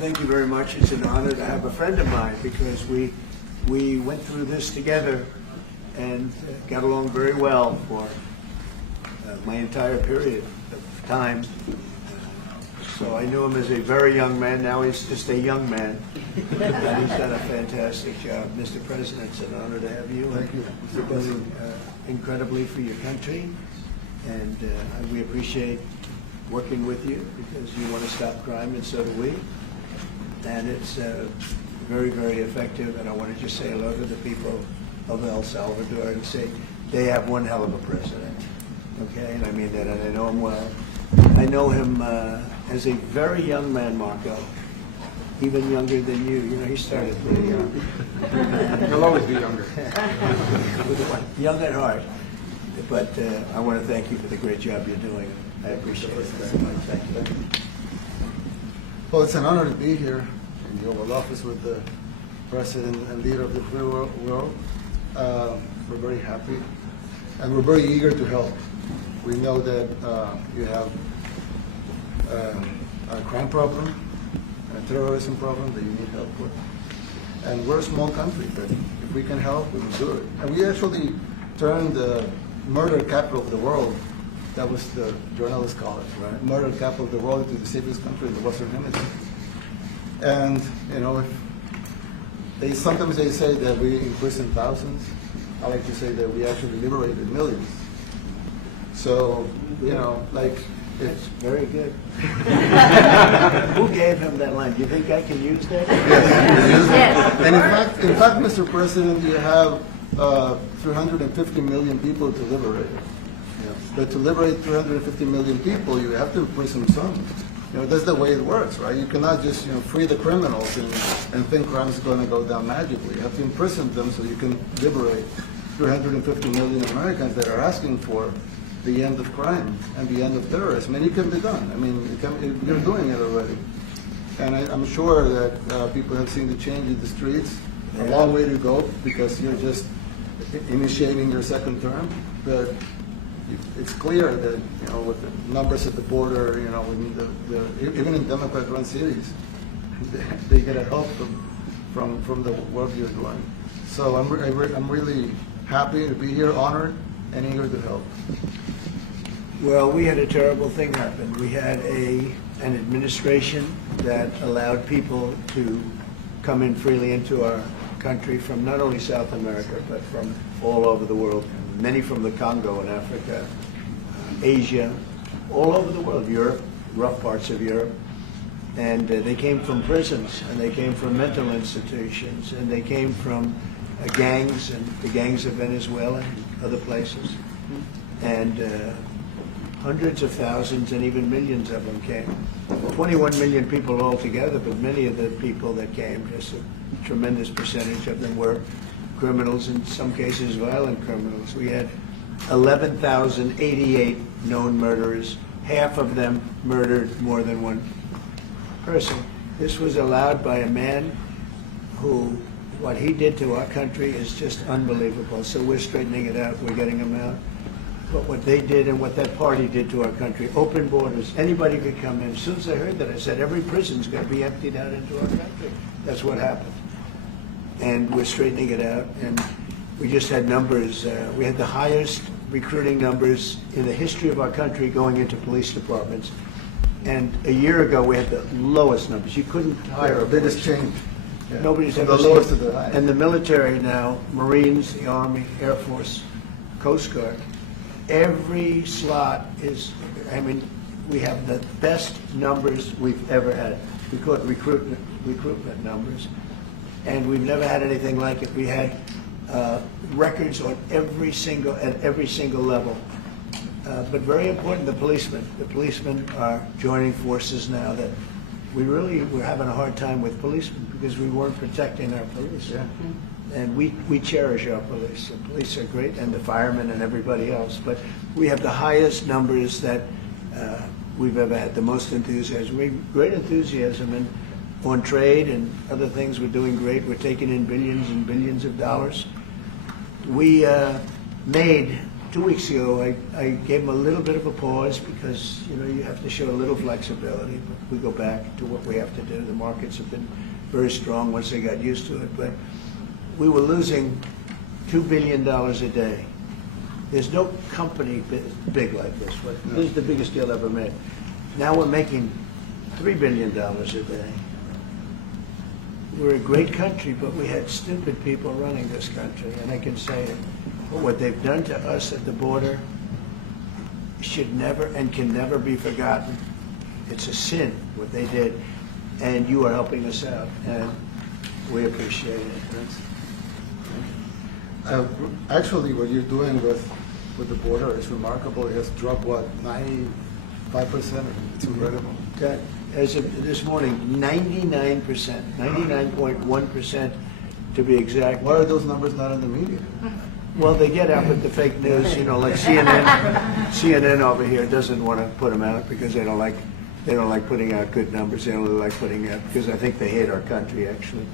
thank you very much. It's an honor to have a friend of mine because we went through this together and got along very well for my entire period of time. So I knew him as a very young man. Now he's just a young man. And he's done a fantastic job. Mr. President, it's an honor to have you. Thank you, You're doing incredibly for your country. And we appreciate working with you because you want to stop crime, and so do we. And it's very, very effective. And I want to just say hello to the people of El Salvador and say they have one hell of a president. Okay, and I mean that, and I know him well. I know him as a very young man, Marco, even younger than you. You know, he started pretty young. He'll always be younger. Young at heart. But I want to thank you for the great job you're doing. I appreciate it very much. Thank you. Well, it's an honor to be here in the Oval Office with the President and leader of the free world. We're very happy, and we're very eager to help. We know that you have a crime problem, a terrorism problem that you need help with. And we're a small country, but if we can help, we will do it. And we actually turned the murder capital of the world, that was the journalists call it, right? Murder capital of the world, into the safest country in the Western Hemisphere. And, you know, sometimes they say that we imprisoned thousands. I like to say that we actually liberated millions. So, you know, like, That's very good. Who gave him that line? Do you think I can use that? Yes. And in fact, Mr. President, you have 350 million people to liberate. But to liberate 350 million people, you have to imprison some. You know, that's the way it works, right? You cannot just, you know, free the criminals and think crime is going to go down magically. You have to imprison them so you can liberate 350 million Americans that are asking for the end of crime and the end of terrorism. And it can be done. I mean, you're doing it already. And I'm sure that people have seen the change in the streets. A long way to go because you're just initiating your second term. But it's clear that, you know, with the numbers at the border, you know, even in Democrat-run cities, they get a help from the work you're doing. So I'm really happy to be here, honored, and eager to help. Well, we had a terrible thing happen. We had an administration that allowed people to come in freely into our country from not only South America, but from all over the world. Many from the Congo in Africa, Asia, all over the world, Europe, rough parts of Europe. And they came from prisons, and they came from mental institutions, and they came from gangs, and the gangs of Venezuela and other places. And hundreds of thousands and even millions of them came. 21 million people altogether, but many of the people that came, just a tremendous percentage of them were criminals, in some cases violent criminals. We had 11,088 known murderers. Half of them murdered more than one person. This was allowed by a man who, what he did to our country is just unbelievable. So we're straightening it out, we're getting him out. But what they did and what that party did to our country, open borders, anybody could come in. As soon as I heard that, I said, every prison's going to be emptied out into our country. That's what happened. And we're straightening it out. And we just had numbers. We had the highest recruiting numbers in the history of our country going into police departments. And a year ago, we had the lowest numbers. You couldn't hire a biggest change. Yeah. Nobody's From ever the seen lowest it. to the highest. And the military now, Marines, the Army, Air Force, Coast Guard, every slot is, I mean, we have the best numbers we've ever had. We call it recruitment numbers. And we've never had anything like it. We had records on at every single level. But very important, the policemen. The policemen are joining forces now that we're having a hard time with policemen because we weren't protecting our police. Yeah. And we cherish our police. The police are great, and the firemen and everybody else. But we have the highest numbers that we've ever had, the most enthusiasm. Great enthusiasm and on trade and other things. We're doing great. We're taking in billions and billions of dollars. We made 2 weeks ago, I gave them a little bit of a pause because, you know, you have to show a little flexibility. But we go back to what we have to do. The markets have been very strong once they got used to it. But we were losing $2 billion a day. There's no company big like this. This is the biggest deal ever made. Now we're making $3 billion a day. We're a great country, but we had stupid people running this country, and I can say it. But what they've done to us at the border should never and can never be forgotten. It's a sin, what they did, and you are helping us out, and we appreciate it. Actually, what you're doing with the border is remarkable. It has dropped, what, 95%? It's incredible. As of this morning, 99%, 99.1% to be exact. Why are those numbers not in the media? Well, they get out with the fake news, you know, like CNN over here doesn't want to put them out because they don't like putting out good numbers. They only like putting out, because I think they hate our country, actually.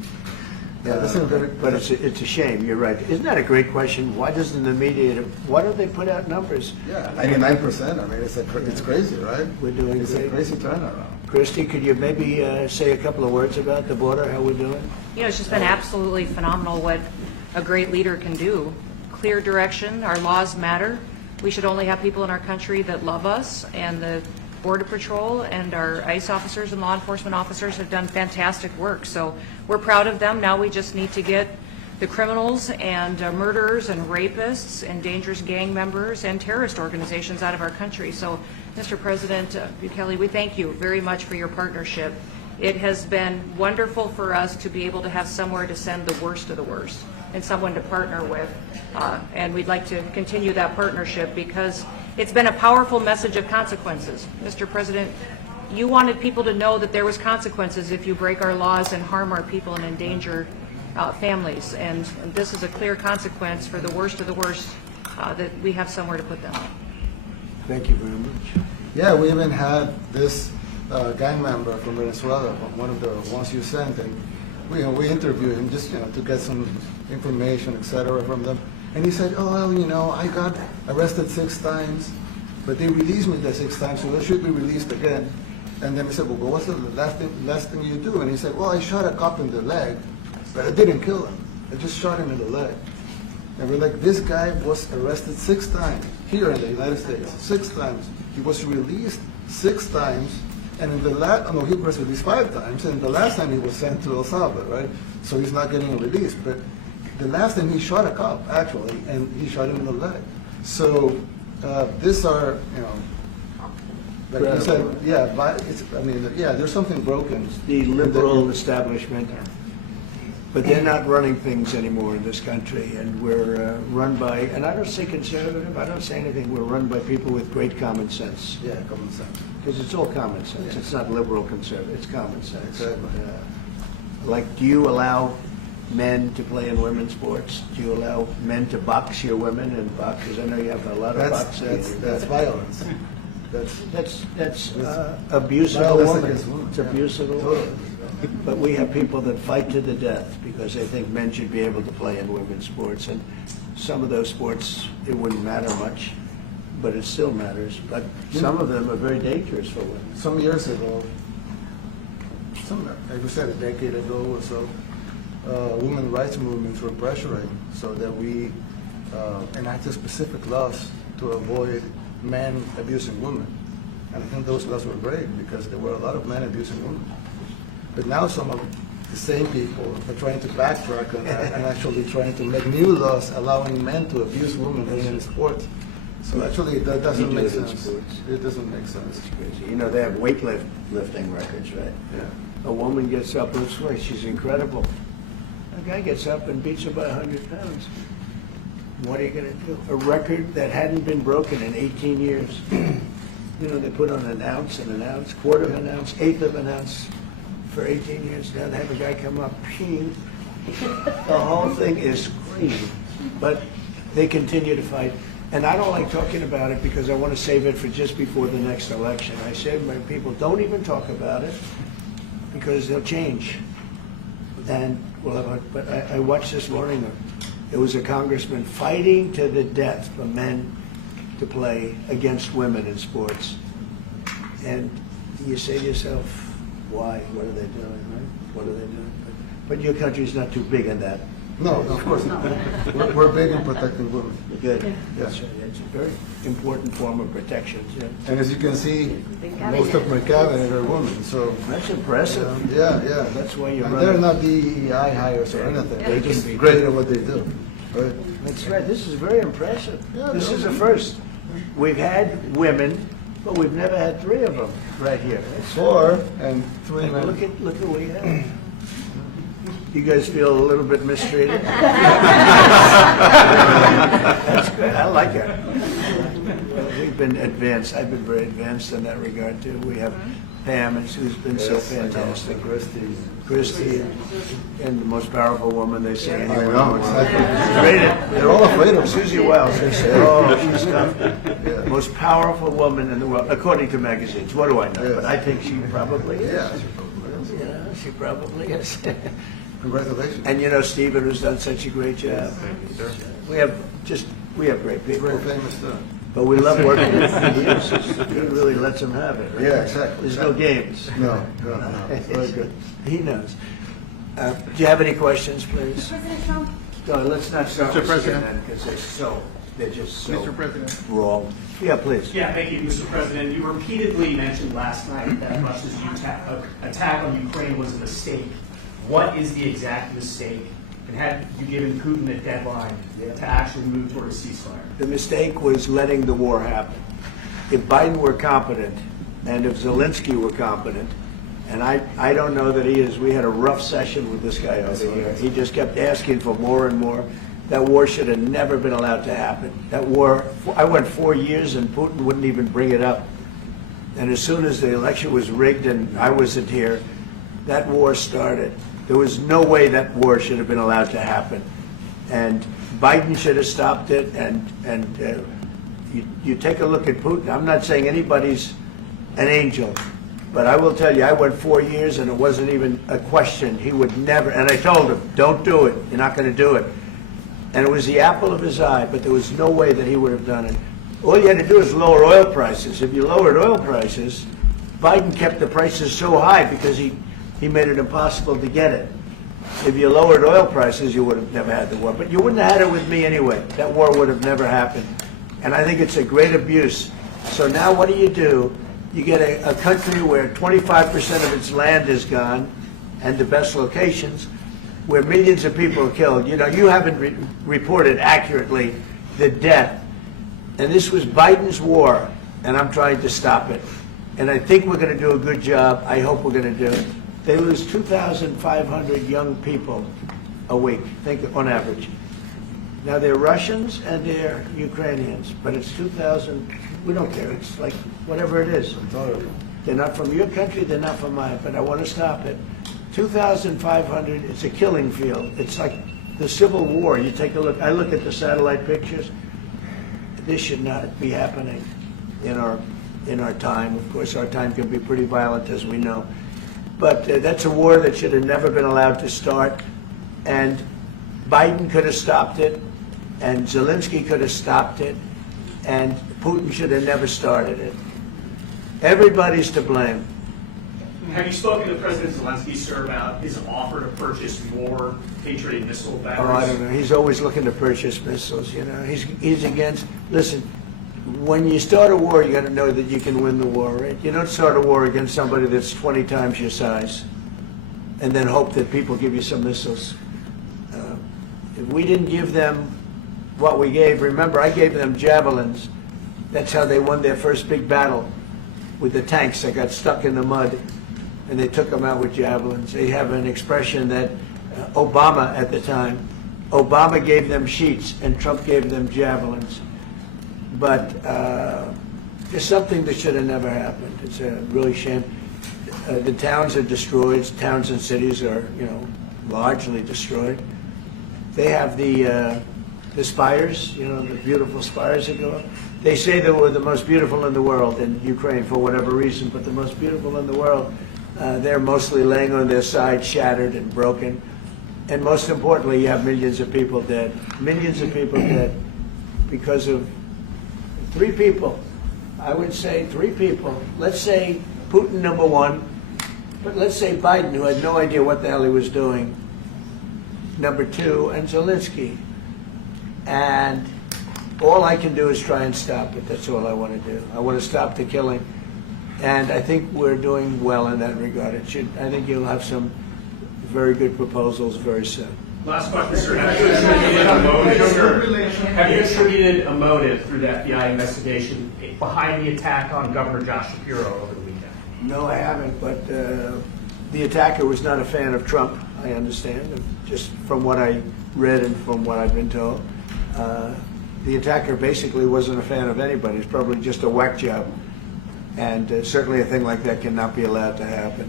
Yeah, this is very, But it's a shame, you're right. Isn't that a great question? Why doesn't the media, why don't they put out numbers? yeah, 99%. I mean, it's crazy, right? We're doing It's great. a crazy turnaround. Christy, could you maybe say a couple of words about the border, how we're doing? You know, it's just been absolutely phenomenal what a great leader can do. Clear direction, our laws matter. We should only have people in our country that love us, and the Border Patrol and our ICE officers and law enforcement officers have done fantastic work. So we're proud of them. Now we just need to get the criminals and murderers and rapists and dangerous gang members and terrorist organizations out of our country. So, Mr. President Bukele, we thank you very much for your partnership. It has been wonderful for us to be able to have somewhere to send the worst of the worst and someone to partner with. And we'd like to continue that partnership because it's been a powerful message of consequences. Mr. President, you wanted people to know that there was consequences if you break our laws and harm our people and endanger families. And this is a clear consequence for the worst of the worst, that we have somewhere to put them. Thank you very much. Yeah, we even had this gang member from Venezuela, one of the ones you sent, and we interviewed him just to get some information, etc., from them. And he said, "Oh, well, I got arrested 6 times, but they released me the 6 times, so I should be released again." And then we said, "Well, what's the last thing you do?" And he said, "Well, I shot a cop in the leg, but I didn't kill him. I just shot him in the leg." And we're like, this guy was arrested 6 times here in the United States, 6 times. He was released 6 times, and in the he was released 5 times, and the last time he was sent to El Salvador, right? So he's not getting released. But the last time he shot a cop, actually, and he shot him in the leg. So these are, like you said, there's something broken. It's the liberal establishment, but they're not running things anymore in this country, and we're run by, and I don't say conservative, I don't say anything, we're run by people with great common sense. Yeah, common sense. Because it's all common sense. Yeah. It's not liberal conservative, it's common sense. Exactly. Like, do you allow men to play in women's sports? Do you allow men to box your women and box? Because I know you have a lot of boxers. That's violence. That's abuse of a violence woman. against women. It's abuse of a Totally. woman. But we have people that fight to the death because they think men should be able to play in women's sports. And some of those sports, it wouldn't matter much, but it still matters. But some of them are very dangerous for women. Some years ago, like we said, a decade ago or so, women rights movements were pressuring so that we enacted specific laws to avoid men abusing women. And I think those laws were great because there were a lot of men abusing women. But now some of the same people are trying to backtrack on that and actually trying to make new laws allowing men to abuse women in sports. So actually, that doesn't make sense. It doesn't make sense. It's crazy. You know, they have weightlifting records, right? Yeah. A woman gets up, looks like she's incredible. A guy gets up and beats her by 100 pounds. What are you going to do? A record that hadn't been broken in 18 years. You know, they put on an ounce, quarter of an ounce, eighth of an ounce for 18 years. Now they have a guy come up, ping. The whole thing is crazy. But they continue to fight. And I don't like talking about it because I want to save it for just before the next election. I say to my people, don't even talk about it because they'll change. And but I watched this morning. It was a congressman fighting to the death for men to play against women in sports. And you say to yourself, why? What are they doing, right? What are they doing? But your country's not too big in that. No, of course not. We're big in protecting women. Good. That's right. It's a very important form of protection. Yeah. And as you can see, most of my cabinet are women, so. That's impressive. Yeah. That's why you're And running. they're not DEI hires or anything. They're just Yeah. great at what they do. Right? That's right. This is very impressive. Yeah, This no. is a first. We've had women, but we've never had 3 of them right here. That's 4 and 3 And men. look at what we have. You guys feel a little bit mistreated? That's good. I like it. Well, we've been advanced. I've been very advanced in that regard too. We have Pam, who's been so Yes, I know. fantastic. Christie. Christy, and the most powerful woman they say. I know, exactly. Rated. They're all afraid of her. Susie Wells, they say, oh, she's tough. Yeah. Most powerful woman in the world, according to magazines. What do I know? Yes. But I think she probably is. Yeah. Yeah, she probably is. Congratulations. And you know Stephen, who's done such a great job. We have great people. Very famous too. But we love working with him. He really lets them have it. Right? Yeah, exactly. There's no games. No. It's very good. He knows. Do you have any questions, please? President Trump? No, let's not start Mr. with President. CNN because they're just so Mr. President. wrong. Yeah, please. Yeah, thank you, Mr. President. You repeatedly mentioned last night that Russia's attack on Ukraine was a mistake. What is the exact mistake? And have you given Putin a deadline to actually move toward a ceasefire? The mistake was letting the war happen. If Biden were competent, and if Zelensky were competent, and I don't know that he is, we had a rough session with this guy over here. He just kept asking for more and more. That war should have never been allowed to happen. That war, I went 4 years and Putin wouldn't even bring it up. And as soon as the election was rigged and I wasn't here, that war started. There was no way that war should have been allowed to happen. And Biden should have stopped it. And you take a look at Putin. I'm not saying anybody's an angel, but I will tell you, I went 4 years and it wasn't even a question. He would never, and I told him, don't do it. You're not going to do it. And it was the apple of his eye, but there was no way that he would have done it. All you had to do is lower oil prices. If you lowered oil prices, Biden kept the prices so high because he made it impossible to get it. If you lowered oil prices, you would have never had the war. But you wouldn't have had it with me anyway. That war would have never happened. And I think it's a great abuse. So now what do? You get a country where 25% of its land is gone, and the best locations, where millions of people are killed. You know, you haven't reported accurately the death. And this was Biden's war, and I'm trying to stop it. And I think we're going to do a good job. I hope we're going to do it. They lose 2,500 young people a week, think on average. Now they're Russians and they're Ukrainians, but it's 2,000. We don't care. It's like whatever it is. They're not from your country. They're not from mine. But I want to stop it. 2,500. It's a killing field. It's like the Civil War. You take a look. I look at the satellite pictures. This should not be happening in our time. Of course, our time can be pretty violent, as we know. But that's a war that should have never been allowed to start. And Biden could have stopped it, and Zelensky could have stopped it, and Putin should have never started it. Everybody's to blame. Have you spoken to President Zelensky, sir, about his offer to purchase more Patriot missile batteries? Oh, I don't know. He's always looking to purchase missiles, you know. He's against, listen, when you start a war, you got to know that you can win the war, right? You don't start a war against somebody that's 20 times your size and then hope that people give you some missiles. If we didn't give them what we gave, remember, I gave them javelins. That's how they won their first big battle with the tanks that got stuck in the mud, and they took them out with javelins. They have an expression that Obama at the time, Obama gave them sheets and Trump gave them javelins. But it's something that should have never happened. It's a really shame. The towns are destroyed. Towns and cities are, you know, largely destroyed. They have the spires, you know, the beautiful spires that go up. They say they were the most beautiful in the world in Ukraine for whatever reason, but the most beautiful in the world. They're mostly laying on their side, shattered and broken. And most importantly, you have millions of people dead. Millions of people dead because of Three people. I would say three people. Let's say Putin, number one, but let's say Biden, who had no idea what the hell he was doing, number two, and Zelensky. And all I can do is try and stop it. That's all I want to do. I want to stop the killing. And I think we're doing well in that regard. I think you'll have some very good proposals very soon. Last question, sir. Have you attributed a motive, sir? Have you attributed a motive through the FBI investigation behind the attack on Governor Josh Shapiro over the weekend? No, I haven't, but the attacker was not a fan of Trump, I understand, just from what I read and from what I've been told. The attacker basically wasn't a fan of anybody. It's probably just a whack job. And certainly a thing like that cannot be allowed to happen.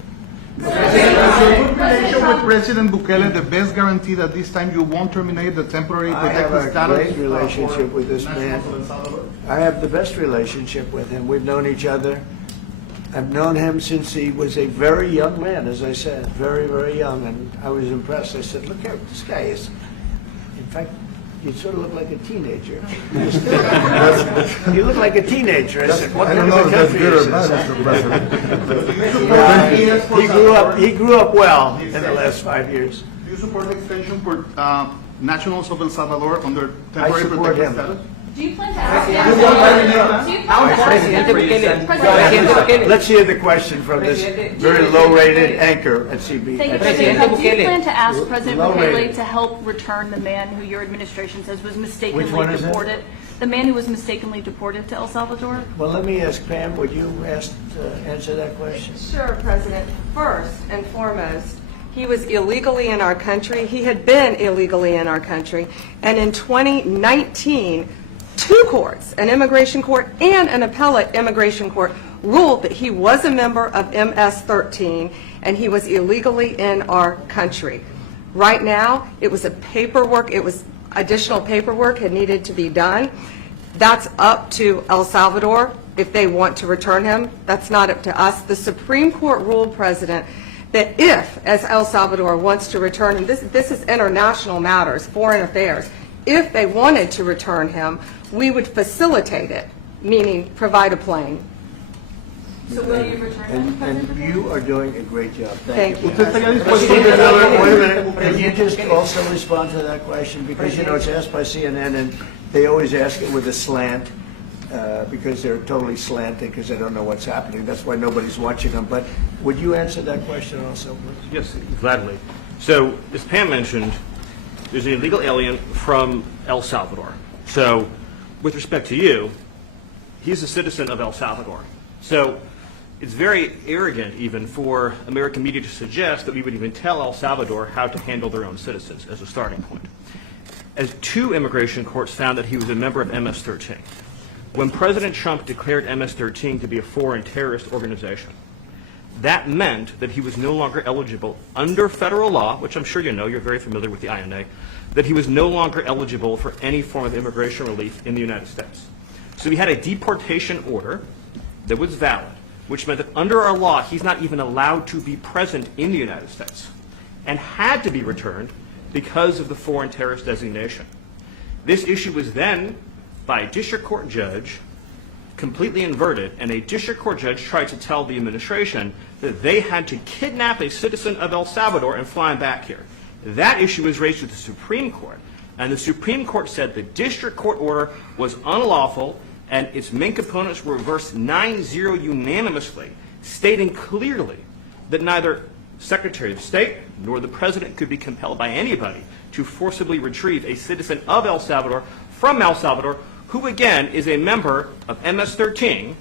Relation with President Bukele, the best guarantee that this time you won't terminate the temporary I have protected a status? great relationship with this man. Nationals of El Salvador? I have the best relationship with him. We've known each other. I've known him since he was a very young man, as I said, very, very young, and I was impressed. I said, look at this guy is, in fact, you sort of look like a teenager. You look like a teenager. I said, what I kind don't of know a if that's country good is or bad, this? Mr. President. He grew up well in the last 5 years. Do you support the extension for nationals of El Salvador under I temporary support protected him. status? Do you plan to ask President, Let's hear the question from this very low-rated anchor at CB. Thank you, at President. CNN. Do you plan to ask President Low-rated. Bukele to help return the man who your administration says was mistakenly Which one is it? deported? The man who was mistakenly deported to El Salvador? Well, let me ask Pam, would you answer that question? Sure, President. First and foremost, he was illegally in our country. He had been illegally in our country. And in 2019, two courts, an immigration court and an appellate immigration court, ruled that he was a member of MS-13 and he was illegally in our country. Right now, it was additional paperwork had needed to be done. That's up to El Salvador if they want to return him. That's not up to us. The Supreme Court ruled, President, that if, as El Salvador wants to return him, this is international matters, foreign affairs, if they wanted to return him, we would facilitate it, meaning provide a plane. So will you return him, President And Bukele? you are doing a great job. Thank you. ¿Usted estaría Wait dispuesto a minute, can you just also respond to that question? Because, you know, it's asked by CNN, and they always ask it with a slant, because they're totally slanted, because they don't know what's happening. That's why nobody's watching them. But would you answer that question also, please? Yes, gladly. So, as Pam mentioned, there's an illegal alien from El Salvador. So, with respect to you, he's a citizen of El Salvador. So, it's very arrogant even for American media to suggest that we would even tell El Salvador how to handle their own citizens as a starting point. As two immigration courts found that he was a member of MS-13. When President Trump declared MS-13 to be a foreign terrorist organization, that meant that he was no longer eligible under federal law, which I'm sure you know, you're very familiar with the INA, that he was no longer eligible for any form of immigration relief in the United States. So we had a deportation order that was valid, which meant that under our law, he's not even allowed to be present in the United States and had to be returned because of the foreign terrorist designation. This issue was then, by a district court judge, completely inverted, and a district court judge tried to tell the administration that they had to kidnap a citizen of El Salvador and fly him back here. That issue was raised with the Supreme Court, and the Supreme Court said the district court order was unlawful, and its main components were reversed 9-0 unanimously, stating clearly that neither Secretary of State nor the President could be compelled by anybody to forcibly retrieve a citizen of El Salvador from El Salvador, who again is a member of MS-13,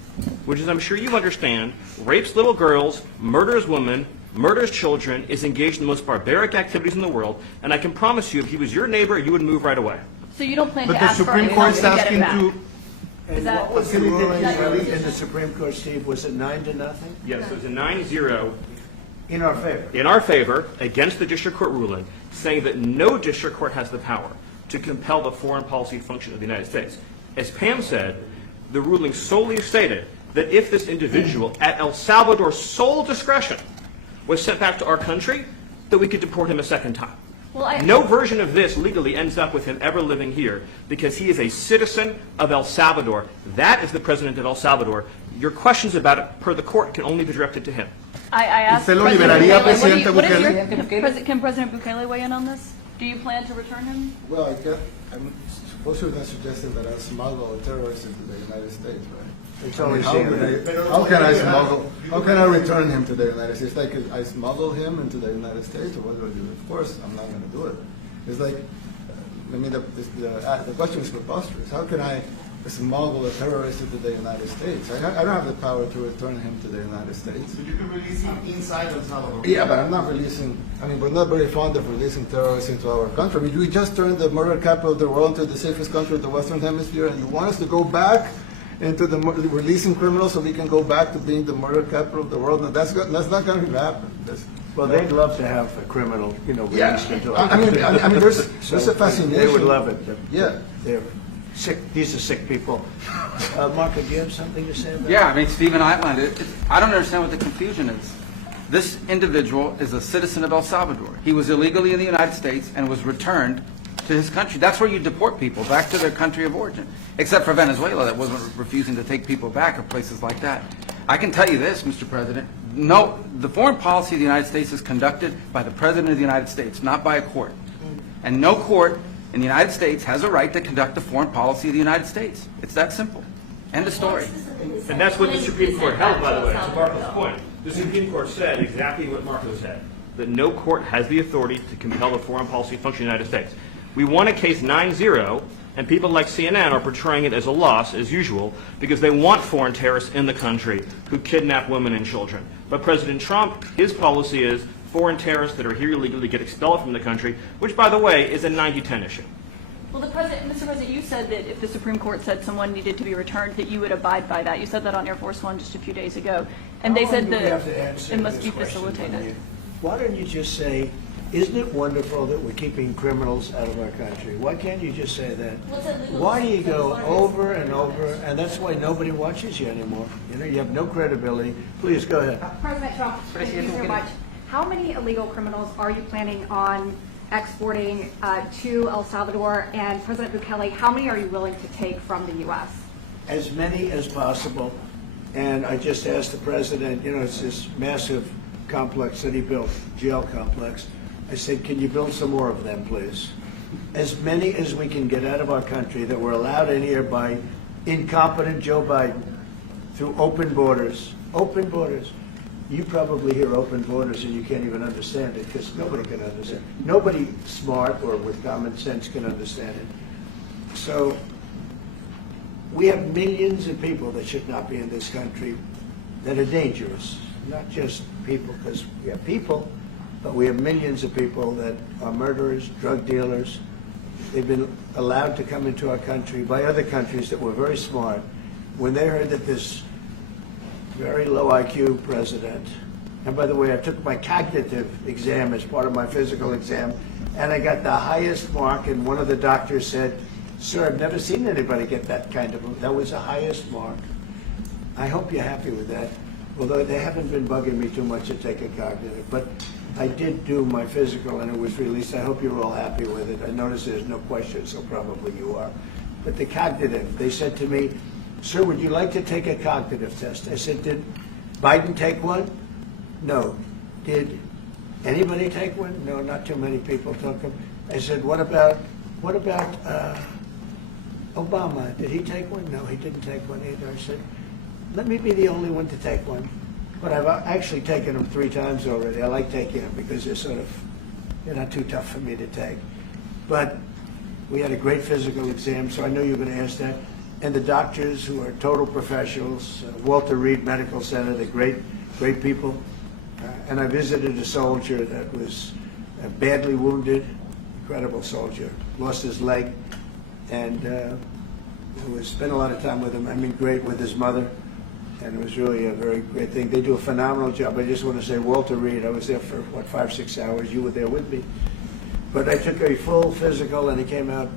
which, as I'm sure you understand, rapes little girls, murders women, murders children, is engaged in the most barbaric activities in the world, and I can promise you, if he was your neighbor, you would move right away. So you don't plan But to the ask for Supreme anything Court is to get asking him back? to, And that- what was the ruling that your in decision? the Supreme Court, Steve? Was it 9-0? Yes, it was a 9-0 In our favor? in our favor against the district court ruling, saying that no district court has the power to compel the foreign policy function of the United States. As Pam said, the ruling solely stated that if this individual, at El Salvador's sole discretion, was sent back to our country, that we could deport him a second time. No version of this legally ends up with him ever living here because he is a citizen of El Salvador. That is the president of El Salvador. Your questions about it, per the court, can only be directed to him. I asked ¿Usted lo President liberaría, Bukele, Presidente what is Bukele? can President Bukele weigh in on this? Do you plan to return him? Well, I'm supposed to be suggesting that I smuggle a terrorist into the United States, right? It's only How can I smuggle, how can I return him to the United States? Like, I smuggle him into the United States, or what do I do? Of course, I'm not gonna do it. It's like, I mean, the question is preposterous. How can I smuggle a terrorist into the United States? I don't have the power to return him to the United States. So you can release him inside El Salvador. Yeah, but I'm not releasing, I mean, we're not very fond of releasing terrorists into our country. I mean, we just turned the murder capital of the world into the safest country of the Western Hemisphere, and you want us to go back into the releasing criminals so we can go back to being the murder capital of the world? No, that's not going to happen. Well, they'd love to have a criminal, released into our I mean, country. there's a fascination. They would love it. Yeah. They're sick, these are sick people. Marco, do you have something to say about that? Yeah, I mean, Stephen outlined it. I don't understand what the confusion is. This individual is a citizen of El Salvador. He was illegally in the United States and was returned to his country. That's where you deport people, back to their country of origin. Except for Venezuela, that wasn't refusing to take people back, or places like that. I can tell you this, Mr. President. No, the foreign policy of the United States is conducted by the President of the United States, not by a court. And no court in the United States has a right to conduct the foreign policy of the United States. It's that simple. End of story. And that's what the Supreme Court held, by the way, to Marco's point. The Supreme Court said exactly what Marco said, that no court has the authority to compel the foreign policy function of the United States. We won a case 9-0, and people like CNN are portraying it as a loss, as usual, because they want foreign terrorists in the country who kidnap women and children. But President Trump, his policy is foreign terrorists that are here illegally get expelled from the country, which, by the way, is a 90-10 issue. Well, Mr. President, you said that if the Supreme Court said someone needed to be returned, that you would abide by that. You said that on Air Force One just a few days ago. And they said that it must be facilitated. Why don't you just say, isn't it wonderful that we're keeping criminals out of our country? Why can't you just say that? Why do you go over and over, and that's why nobody watches you anymore? You have no credibility. Please, go ahead. President Trump, thank you very much. How many illegal criminals are you planning on exporting to El Salvador? And President Bukele, how many are you willing to take from the U.S.? As many as possible. And I just asked the president, it's this massive complex that he built, jail complex. I said, can you build some more of them, please? As many as we can get out of our country that were allowed in here by incompetent Joe Biden through open borders. Open borders. You probably hear open borders and you can't even understand it because nobody can understand. Nobody smart or with common sense can understand it. So we have millions of people that should not be in this country that are dangerous. Not just people, because we have people, but we have millions of people that are murderers, drug dealers. They've been allowed to come into our country by other countries that were very smart. When they heard that this very low IQ president, and by the way, I took my cognitive exam as part of my physical exam, and I got the highest mark, and one of the doctors said, sir, I've never seen anybody get that kind of, that was the highest mark. I hope you're happy with that, although they haven't been bugging me too much to take a cognitive, but I did do my physical and it was released. I hope you're all happy with it. I notice there's no question, so probably you are. But the cognitive, they said to me, sir, would you like to take a cognitive test? I said, did Biden take one? No. Did anybody take one? No, not too many people took them. I said, what about Obama? Did he take one? No, he didn't take one either. I said, let me be the only one to take one. But I've actually taken them 3 times already. I like taking them because they're not too tough for me to take. But we had a great physical exam, so I know you're going to ask that. And the doctors who are total professionals, Walter Reed Medical Center, they're great people. And I visited a soldier that was badly wounded, incredible soldier, lost his leg, and spent a lot of time with him. I mean, great with his mother, and it was really a very great thing. They do a phenomenal job. I just want to say, Walter Reed, I was there for, 5-6 hours. You were there with me. But I took a full physical, and it came out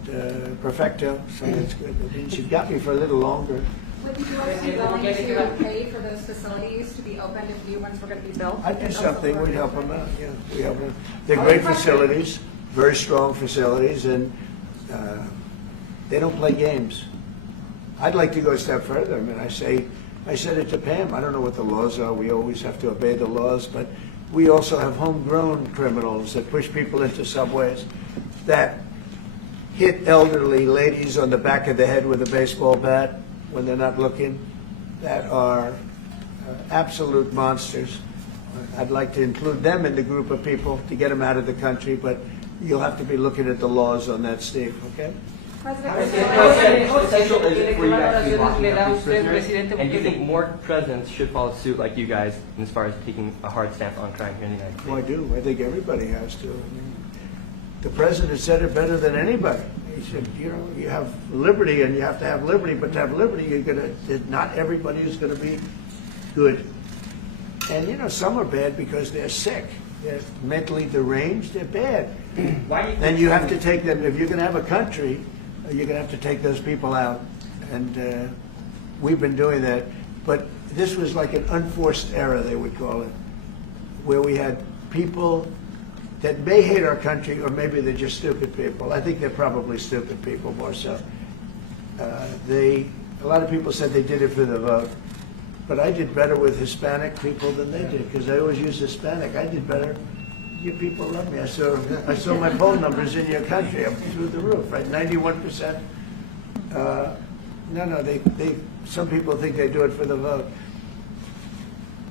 perfecto, so that's good. And she got me for a little longer. Would you like be willing to pay for those facilities to be opened if new ones were going to be built? I'd do something. We'd help them out, yeah. We help them. They're great facilities. very strong facilities, and they don't play games. I'd like to go a step further. I mean, I said it to Pam, I don't know what the laws are, we always have to obey the laws, but we also have homegrown criminals that push people into subways, that hit elderly ladies on the back of the head with a baseball bat when they're not looking, that are absolute monsters. I'd like to include them in the group of people to get them out of the country, but you'll have to be looking at the laws on that, Steve, okay? How essential is it for you guys to be locking up these prisoners? And do you think more presidents should follow suit like you guys as far as taking a hard stance on crime here in the United States? Well, I do. I think everybody has to. I mean, the president said it better than anybody. He said, you know, you have liberty and you have to have liberty, but to have liberty, not everybody is going to be good. And, you know, some are bad because they're sick. They're mentally deranged. They're bad. And you have to take them, if you're going to have a country, you're going to have to take those people out. And we've been doing that. But this was like an unforced error, they would call it, where we had people that may hate our country, or maybe they're just stupid people. I think they're probably stupid people more so. A lot of people said they did it for the vote. But I did better with Hispanic people than they did, because I always use Hispanic. I did better. You people love me. I saw my poll numbers in your country. I'm through the roof, right? 91%. Some people think they do it for the vote.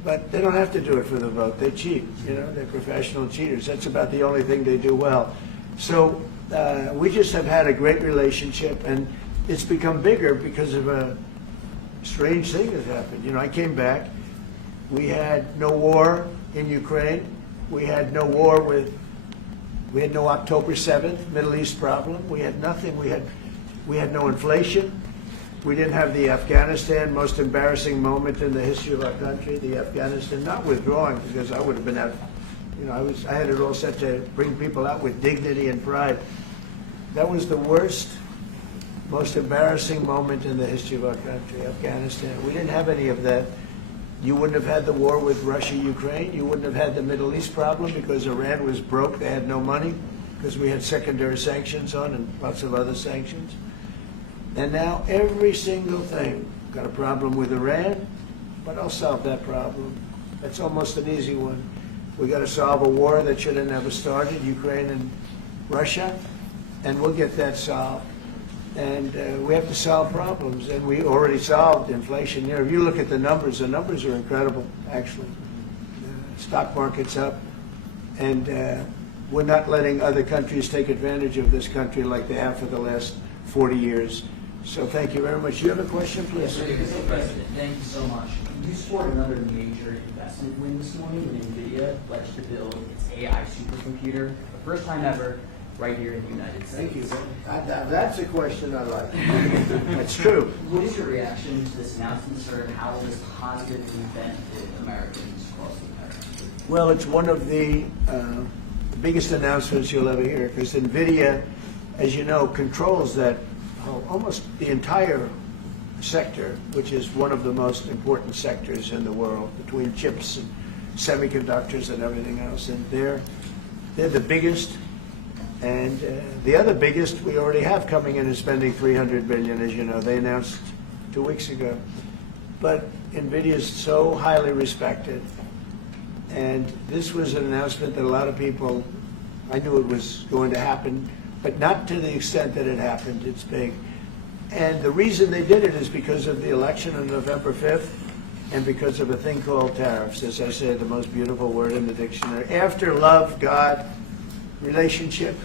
But they don't have to do it for the vote. They cheat, you know, they're professional cheaters. That's about the only thing they do well. So we just have had a great relationship, and it's become bigger because of a strange thing that happened. You know, I came back, we had no war in Ukraine, we had no October 7th Middle East problem, we had nothing, we had no inflation, we didn't have the Afghanistan most embarrassing moment in the history of our country, the Afghanistan, not withdrawing, because I would have been out, you know, I had it all set to bring people out with dignity and pride. That was the worst, most embarrassing moment in the history of our country, Afghanistan. We didn't have any of that. You wouldn't have had the war with Russia, Ukraine. You wouldn't have had the Middle East problem because Iran was broke. They had no money because we had secondary sanctions on and lots of other sanctions. And now every single thing, got a problem with Iran, but I'll solve that problem. That's almost an easy one. We got to solve a war that should have never started, Ukraine and Russia, and we'll get that solved. And we have to solve problems, and we already solved inflation. You know, if you look at the numbers are incredible, actually. Stock market's up, and we're not letting other countries take advantage of this country like they have for the last 40 years. So thank you very much. You have a question, please? Mr. President, thank you so much. You scored another major investment win this morning when NVIDIA pledged to build its AI supercomputer, the first time ever, right here in the United States. Thank you. That's a question I like. That's true. What is your reaction to this announcement, sir, and how will this positively benefit Americans across the country? Well, it's one of the biggest announcements you'll ever hear, because NVIDIA, as you know, controls that almost the entire sector, which is one of the most important sectors in the world, between chips and semiconductors and everything else. And they're the biggest. And the other biggest we already have coming in is spending $300 billion, as you know. They announced 2 weeks ago. But NVIDIA is so highly respected. And this was an announcement that a lot of people, I knew it was going to happen, but not to the extent that it happened. It's big. And the reason they did it is because of the election on November 5th and because of a thing called tariffs. As I said, the most beautiful word in the dictionary. After love, God, relationship.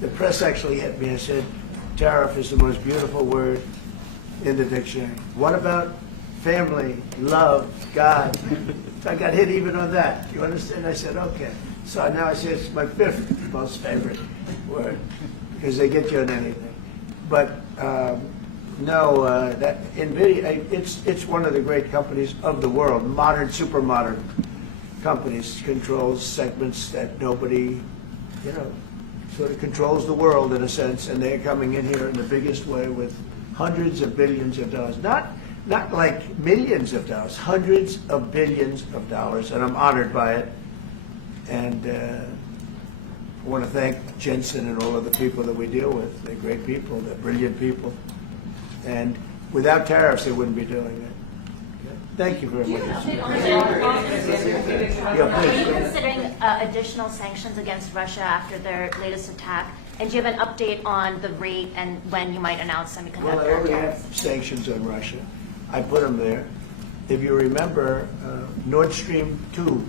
The press actually hit me and said, tariff is the most beautiful word in the dictionary. What about family, love, God? I got hit even on that. You understand? I said, okay. So now I say it's my fifth most favorite word, because they get you on anything. But that NVIDIA, it's one of the great companies of the world, modern, super modern companies, controls segments that nobody, you know, sort of controls the world in a sense, and they're coming in here in the biggest way with hundreds of billions of dollars. Not like millions of dollars, hundreds of billions of dollars, and I'm honored by it. And I want to thank Jensen and all of the people that we deal with. They're great people, they're brilliant people. And without tariffs, they wouldn't be doing it. Okay? Thank you very much. Are you considering additional sanctions against Russia after their latest attack? And do you have an update on the rate and when you might announce Well, I semiconductor already tariffs? have sanctions on Russia. I put them there. If you remember, Nord Stream 2,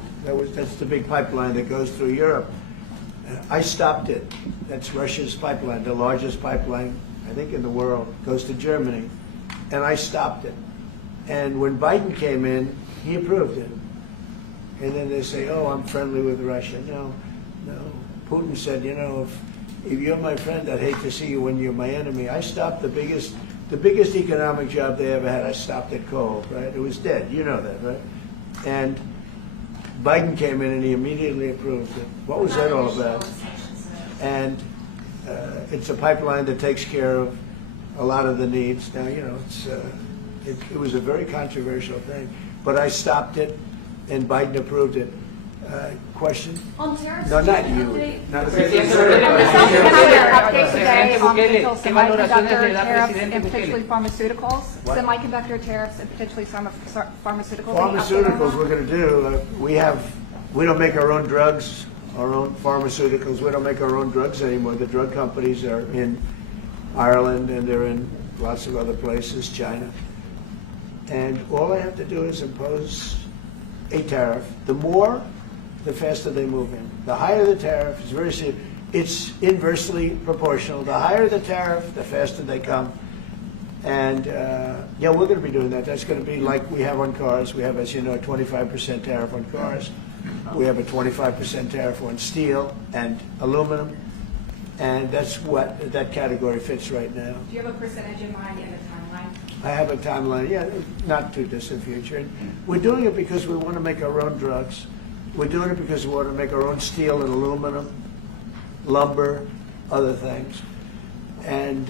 that's the big pipeline that goes through Europe. I stopped it. That's Russia's pipeline, the largest pipeline, I think, in the world. Goes to Germany. And I stopped it. And when Biden came in, he approved it. And then they say, oh, I'm friendly with Russia. No. Putin said, you know, if you're my friend, I'd hate to see you when you're my enemy. I stopped the biggest economic job they ever had. I stopped it cold, right? It was dead. You know that, right? And Biden came in and he immediately approved it. What was that all about? And it's a pipeline that takes care of a lot of the needs. Now, you know, it was a very controversial thing, but I stopped it and Biden approved it. Question? On tariffs, No, not do you. update- Not the President people. update today on Bukele, potential ¿qué valoración semiconductor le da tariffs Presidente and potentially pharmaceuticals? What? Semiconductor tariffs and potentially pharmaceuticals. Pharmaceuticals we're going to do, we don't make our own drugs, our own pharmaceuticals. We don't make our own drugs anymore. The drug companies are in Ireland and they're in lots of other places, China. And all I have to do is impose a tariff. The more, the faster they move in. The higher the tariff, it's very serious. It's inversely proportional. The higher the tariff, the faster they come. And, yeah, we're going to be doing that. That's going to be like we have on cars. We have, as you know, a 25% tariff on cars. We have a 25% tariff on steel and aluminum. And that's what that category fits right now. Do you have a percentage in mind and a timeline? I have a timeline, yeah, not too distant future. And we're doing it because we want to make our own drugs. We're doing it because we want to make our own steel and aluminum, lumber, other things. And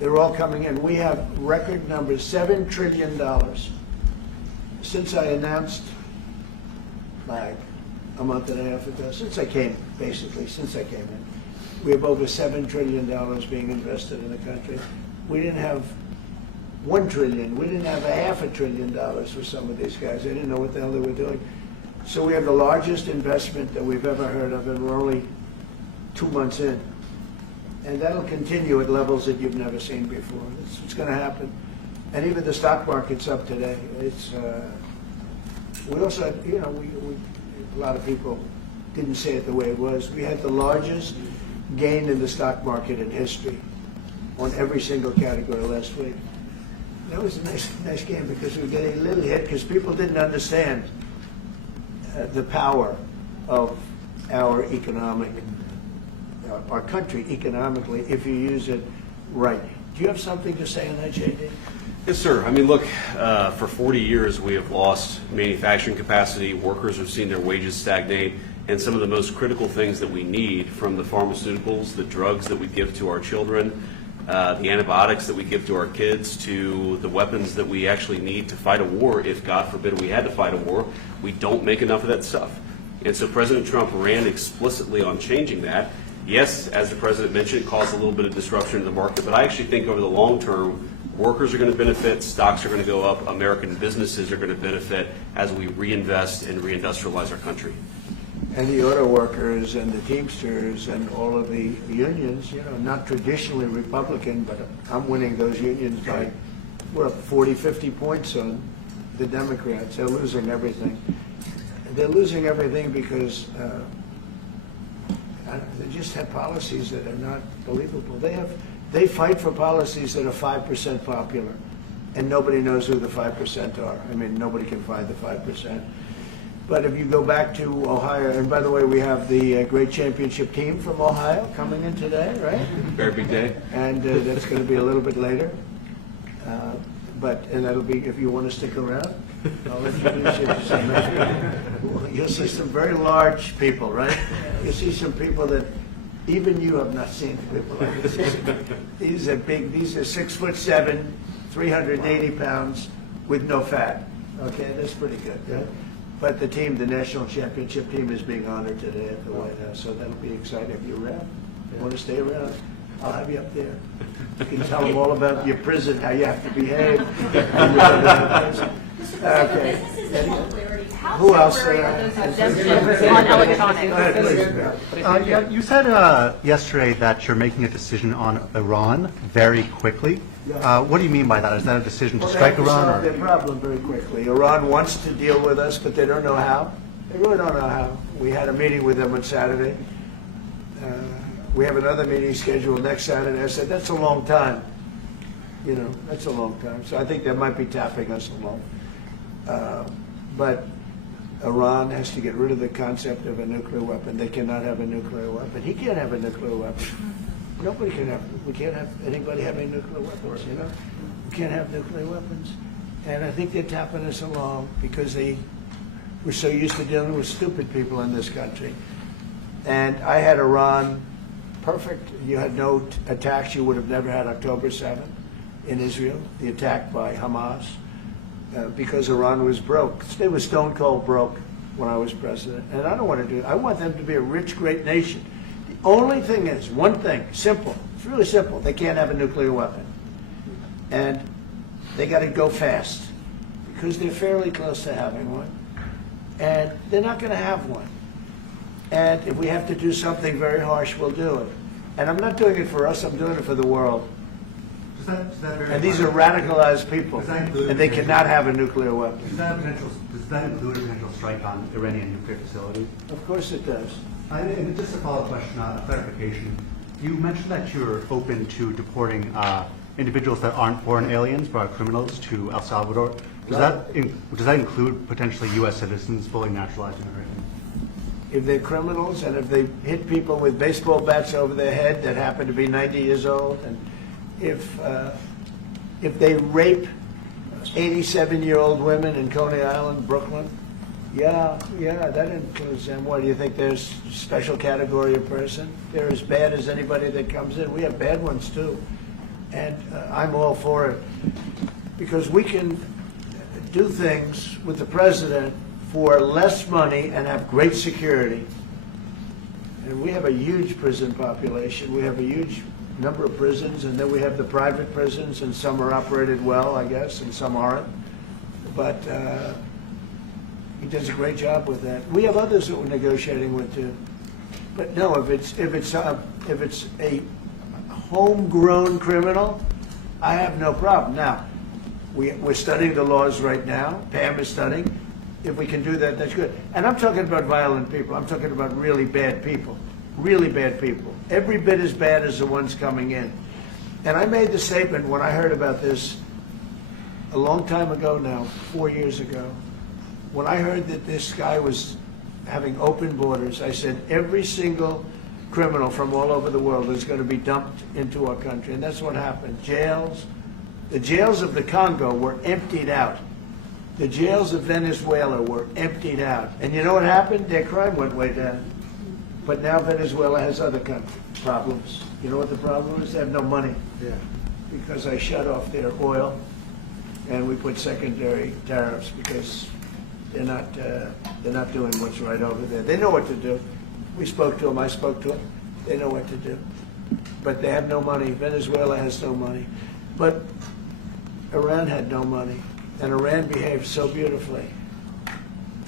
they're all coming in. We have record numbers, $7 trillion. Since I announced, like a month and a half ago, since I came in, we have over $7 trillion being invested in the country. We didn't have $1 trillion. We didn't have $500 billion for some of these guys. They didn't know what the hell they were doing. So we have the largest investment that we've ever heard of, and we're only 2 months in. And that'll continue at levels that you've never seen before. It's going to happen. And even the stock market's up today. We also had, you know, a lot of people didn't say it the way it was. We had the largest gain in the stock market in history on every single category last week. That was a nice game because we were getting a little hit because people didn't understand the power of our country economically if you use it right. Do you have something to say on that, JD? Yes, sir. I mean, look, for 40 years we have lost manufacturing capacity. Workers have seen their wages stagnate. And some of the most critical things that we need, from the pharmaceuticals, the drugs that we give to our children, the antibiotics that we give to our kids, to the weapons that we actually need to fight a war, if God forbid we had to fight a war, we don't make enough of that stuff. And so President Trump ran explicitly on changing that. Yes, as the President mentioned, it caused a little bit of disruption in the market, but I actually think over the long term, workers are going to benefit, stocks are going to go up, American businesses are going to benefit as we reinvest and reindustrialize our country. And the auto workers and the Teamsters and all of the unions, you know, not traditionally Republican, but I'm winning those unions by, what, 40, 50 points on the Democrats. They're losing everything. They're losing everything because they just have policies that are not believable. They fight for policies that are 5% popular, and nobody knows who the 5% are. I mean, nobody can find the 5%. But if you go back to Ohio, and by the way, we have the great championship team from Ohio coming in today, right? Very big day. And that's going to be a little bit later. And that'll be, if you want to stick around, I'll introduce you to some nice people. You'll see some very large people, right? You'll see some people that even you have not seen people like this. These are big, these are 6'7", 380 pounds with no fat. Okay, that's pretty good, right? But the team, the national championship team, is being honored today at the White House, so that'll be exciting. If you're around, if you want to stay around, I'll have you up there. You can tell them all about your prison, how you have to behave. Okay. Who else? On electronics. Go ahead, please. Yeah, you said yesterday that you're making a decision on Iran very quickly. What do you mean by that? Is that a decision to Well, they strike have to Iran? solve their problem very quickly. Iran wants to deal with us, but they don't know how. They really don't know how. We had a meeting with them on Saturday. We have another meeting scheduled next Saturday. I said, that's a long time. You know, that's a long time. So I think they might be tapping us along. But Iran has to get rid of the concept of a nuclear weapon. They cannot have a nuclear weapon. He can't have a nuclear weapon. Nobody can have, we can't have anybody having nuclear weapons, you know? We can't have nuclear weapons. And I think they're tapping us along because we're so used to dealing with stupid people in this country. And I had Iran perfect. You had no attacks. You would have never had October 7th in Israel, the attack by Hamas, because Iran was broke. They were stone cold broke when I was president. And I don't want to do it. I want them to be a rich, great nation. The only thing is, one thing, simple. It's really simple. They can't have a nuclear weapon. And they got to go fast because they're fairly close to having one. And they're not going to have one. And if we have to do something very harsh, we'll do it. And I'm not doing it for us, I'm doing it for the world. And these are radicalized people, and they cannot have a nuclear weapon. Does that include a potential strike on Iranian nuclear facilities? Of course it does. And just a follow-up question, a clarification. You mentioned that you're open to deporting individuals that aren't foreign aliens but are criminals to El Salvador. Does that include potentially U.S. citizens fully naturalized immigrants? If they're criminals and if they hit people with baseball bats over their head that happen to be 90 years old, and if they rape 87-year-old women in Coney Island, Brooklyn, yeah, that includes them. What, do you think there's a special category of person? They're as bad as anybody that comes in. We have bad ones too. And I'm all for it because we can do things with the president for less money and have great security. And we have a huge prison population. We have a huge number of prisons, and then we have the private prisons, and some are operated well, I guess, and some aren't. But he does a great job with that. We have others that we're negotiating with too. But no, if it's a homegrown criminal, I have no problem. Now, we're studying the laws right now. Pam is studying. If we can do that, that's good. And I'm talking about violent people. I'm talking about really bad people. Really bad people. Every bit as bad as the ones coming in. And I made the statement when I heard about this a long time ago now, 4 years ago. When I heard that this guy was having open borders, I said every single criminal from all over the world is going to be dumped into our country. And that's what happened. Jails. The jails of the Congo were emptied out. The jails of Venezuela were emptied out. And you know what happened? Their crime went way down. But now Venezuela has other problems. You know what the problem is? They have no money. Yeah. Because I shut off their oil, and we put secondary tariffs because they're not doing what's right over there. They know what to do. We spoke to them. I spoke to them. They know what to do. But they have no money. Venezuela has no money. But Iran had no money. And Iran behaved so beautifully.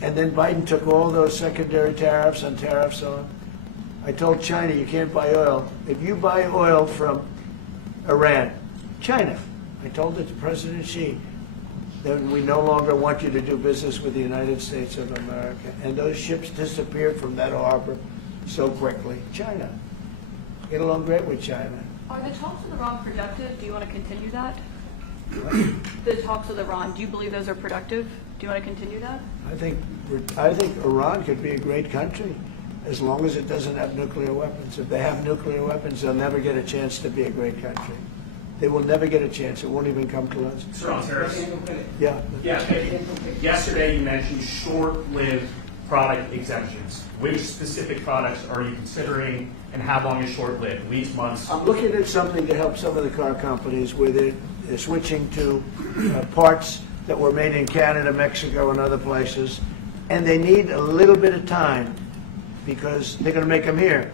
And then Biden took all those secondary tariffs and tariffs on. I told China, you can't buy oil. If you buy oil from Iran, China, I told it to President Xi, then we no longer want you to do business with the United States of America. And those ships disappeared from that harbor so quickly. China. Get along great with China. Are the talks with Iran productive? Do you want to continue that? The talks with Iran, do you believe those are productive? Do you want to continue that? I think Iran could be a great country as long as it doesn't have nuclear weapons. If they have nuclear weapons, they'll never get a chance to be a great country. They will never get a chance. It won't even come to us. Sir, on tariffs. Yeah. Yesterday you mentioned short-lived product exemptions. Which specific products are you considering, and how long is short-lived? Weeks, months? I'm looking at something to help some of the car companies where they're switching to parts that were made in Canada, Mexico, and other places. And they need a little bit of time because they're going to make them here.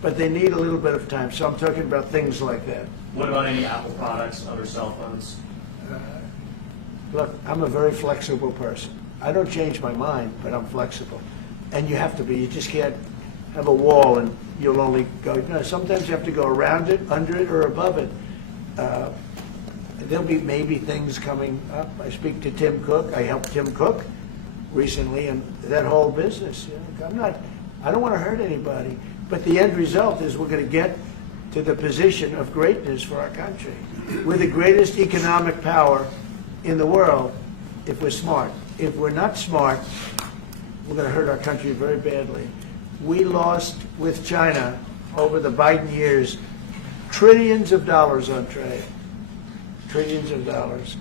But they need a little bit of time. So I'm talking about things like that. What about any Apple products, other cell phones? Look, I'm a very flexible person. I don't change my mind, but I'm flexible. And you have to be. You just can't have a wall and you'll only go. Sometimes you have to go around it, under it, or above it. There'll be maybe things coming up. I speak to Tim Cook. I helped Tim Cook recently in that whole business. I don't want to hurt anybody. But the end result is we're going to get to the position of greatness for our country. We're the greatest economic power in the world if we're smart. If we're not smart, we're going to hurt our country very badly. We lost with China over the Biden years trillions of dollars on trade. Trillions of dollars.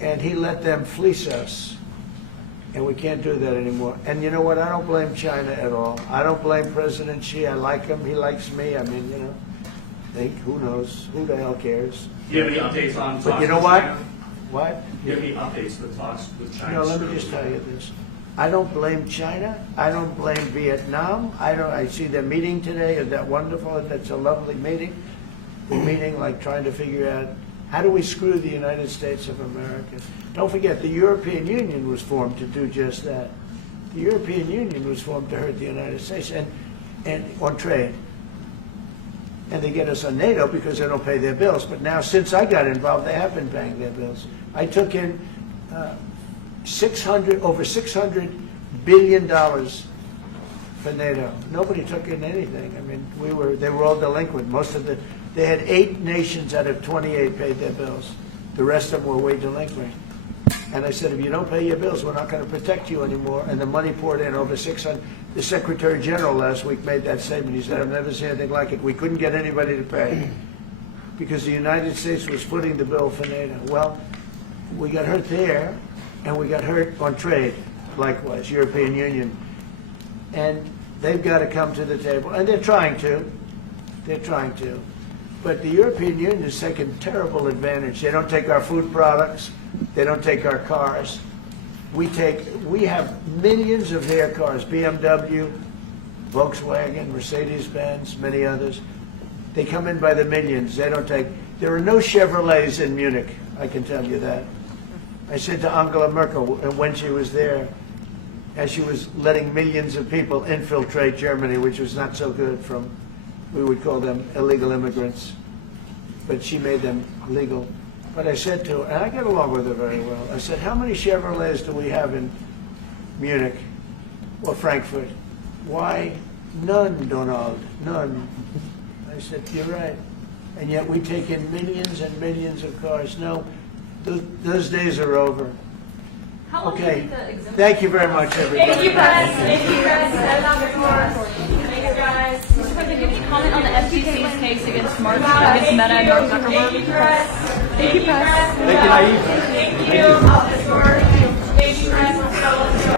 And he let them fleece us. And we can't do that anymore. And you know what? I don't blame China at all. I don't blame President Xi. I like him. He likes me. I mean, who knows? Who the hell cares? Do you have any updates on talks But you know with what? China? What? Do you have any updates for talks with China? Let me just tell you this. I don't blame China. I don't blame Vietnam. I see their meeting today. Is that wonderful? That's a lovely meeting. They're meeting, like trying to figure out how do we screw the United States of America. Don't forget, the European Union was formed to do just that. The European Union was formed to hurt the United States and on trade. And they get us on NATO because they don't pay their bills. But now, since I got involved, they have been paying their bills. I took in over $600 billion for NATO. Nobody took in anything. I mean, they were all delinquent. They had 8 nations out of 28 paid their bills. The rest of them were way delinquent. And I said, if you don't pay your bills, we're not going to protect you anymore. And the money poured in over 600. The Secretary General last week made that statement. He said, I've never seen anything like it. We couldn't get anybody to pay because the United States was footing the bill for NATO. Well, we got hurt there, and we got hurt on trade, likewise, European Union. And they've got to come to the table. And they're trying to. They're trying to. But the European Union has taken terrible advantage. They don't take our food products. They don't take our cars. We have millions of their cars, BMW, Volkswagen, Mercedes-Benz, many others. They come in by the millions. They don't take, there are no Chevrolets in Munich, I can tell you that. I said to Angela Merkel when she was there, as she was letting millions of people infiltrate Germany, which was not so good from, we would call them illegal immigrants, but she made them legal. But I said to her, and I get along with her very well, I said, how many Chevrolets do we have in Munich or Frankfurt? Why, none, Donald, none. I said, you're right. And yet we take in millions and millions of cars. No, those days are over. Okay, thank you very much, everybody. Thank you, guys. Thank you, guys. Thank you, guys. Mr. President, give me a comment on the FTC's case against Meta and Mark Zuckerberg. Thank you, press. Thank you, press. Thank you, Naive. Thank you.